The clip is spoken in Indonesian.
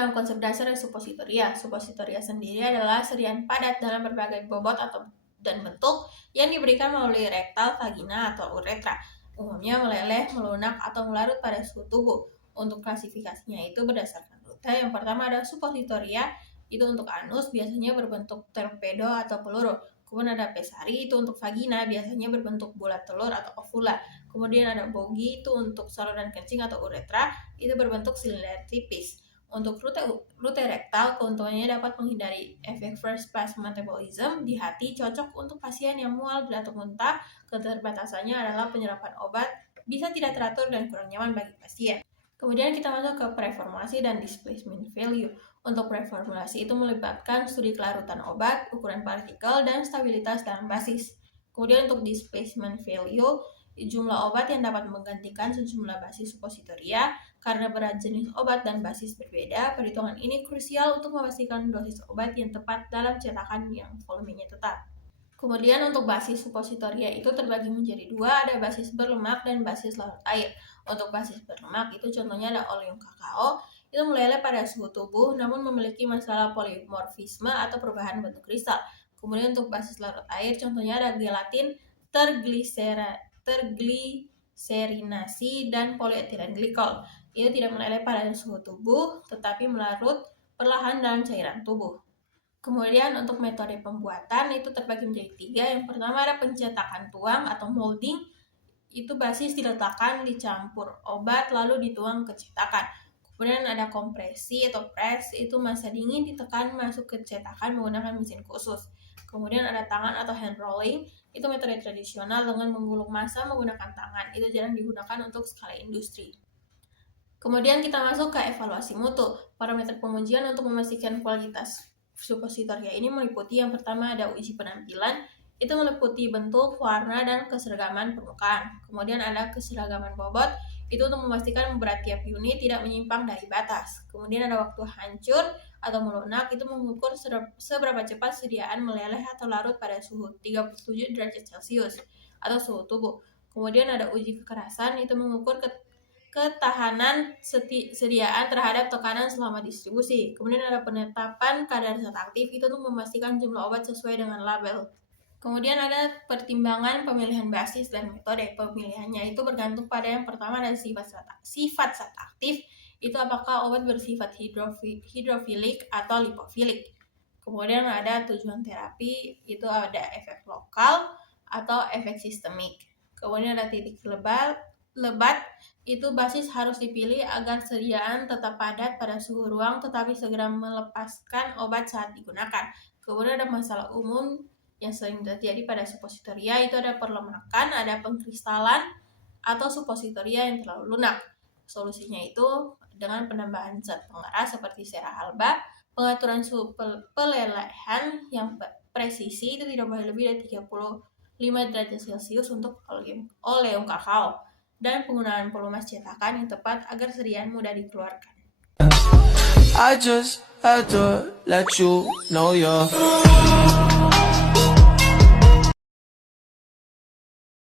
dalam konsep dasar suppositoria. Suppositoria sendiri adalah serian padat dalam berbagai bobot dan bentuk yang diberikan melalui rektal, vagina, atau uretra. Umumnya meleleh, melunak, atau melarut pada suhu tubuh. Untuk klasifikasinya itu berdasarkan rute. Yang pertama ada suppositoria, itu untuk anus, biasanya berbentuk torpedo atau peluru. Kemudian ada pessary, itu untuk vagina, biasanya berbentuk bulat telur atau ovula. Kemudian ada bogey, itu untuk saluran kencing atau uretra, itu berbentuk silinder tipis. Untuk rute rektal, keuntungannya dapat menghindari efek first pass metabolism di hati, cocok untuk pasien yang mual atau muntah. Keterbatasannya adalah penyerapan obat bisa tidak teratur dan kurang nyaman bagi pasien. Kemudian kita masuk ke preformulasi dan displacement value. Untuk preformulasi itu melibatkan studi kelarutan obat, ukuran partikel, dan stabilitas dalam basis. Kemudian untuk displacement value, jumlah obat yang dapat menggantikan sejumlah basis suppositoria. Karena berat jenis obat dan basis berbeda, perhitungan ini krusial untuk memastikan dosis obat yang tepat dalam cetakan yang volumenya tetap. Kemudian untuk basis suppositoria itu terbagi menjadi dua, ada basis berlemak dan basis larut air. Untuk basis berlemak itu contohnya ada oleum kakao, itu meleleh pada suhu tubuh namun memiliki masalah polimorfisme atau perubahan bentuk kristal. Kemudian untuk basis larut air contohnya ada gelatin tergliserinasi dan polietilen glikol. Itu tidak meleleh pada suhu tubuh tetapi melarut perlahan dalam cairan tubuh. Kemudian untuk metode pembuatan itu terbagi menjadi tiga. Yang pertama ada pencetakan tuang atau molding. Itu basis diletakkan, dicampur obat, lalu dituang ke cetakan. Kemudian ada kompresi atau press, itu massa dingin ditekan masuk ke cetakan menggunakan mesin khusus. Kemudian ada tangan atau hand rolling, itu metode tradisional dengan menggulung massa menggunakan tangan. Itu jarang digunakan untuk skala industri. Kemudian kita masuk ke evaluasi mutu. Parameter pengujian untuk memastikan kualitas suppositoria ini meliputi yang pertama ada uji penampilan, itu meliputi bentuk, warna, dan keseragaman permukaan. Kemudian ada keseragaman bobot, itu untuk memastikan berat tiap unit tidak menyimpang dari batas. Kemudian ada waktu hancur atau melunak, itu mengukur seberapa cepat sediaan meleleh atau larut pada suhu 37 derajat Celcius atau suhu tubuh. Kemudian ada uji kekerasan, itu mengukur ketahanan sediaan terhadap tekanan selama distribusi. Kemudian ada penetapan kadar zat aktif, itu untuk memastikan jumlah obat sesuai dengan label. Kemudian ada pertimbangan pemilihan basis dan metode pemilihannya, itu bergantung pada yang pertama ada sifat zat aktif, itu apakah obat bersifat hidrofilik atau lipofilik. Kemudian ada tujuan terapi, itu ada efek lokal atau efek sistemik. Kemudian ada titik lebat, itu basis harus dipilih agar sediaan tetap padat pada suhu ruang tetapi segera melepaskan obat saat digunakan. Kemudian ada masalah umum yang sering terjadi pada suppositoria, itu ada perlemakan, ada pengkristalan, atau suppositoria yang terlalu lunak. Solusinya itu dengan penambahan zat pengeras seperti sera alba, pengaturan suhu pelelehan yang presisi, itu tidak boleh lebih dari 35 derajat Celcius untuk oleum kakao, dan penggunaan pelumas cetakan yang tepat agar sediaan mudah dikeluarkan. I just had to let you know you're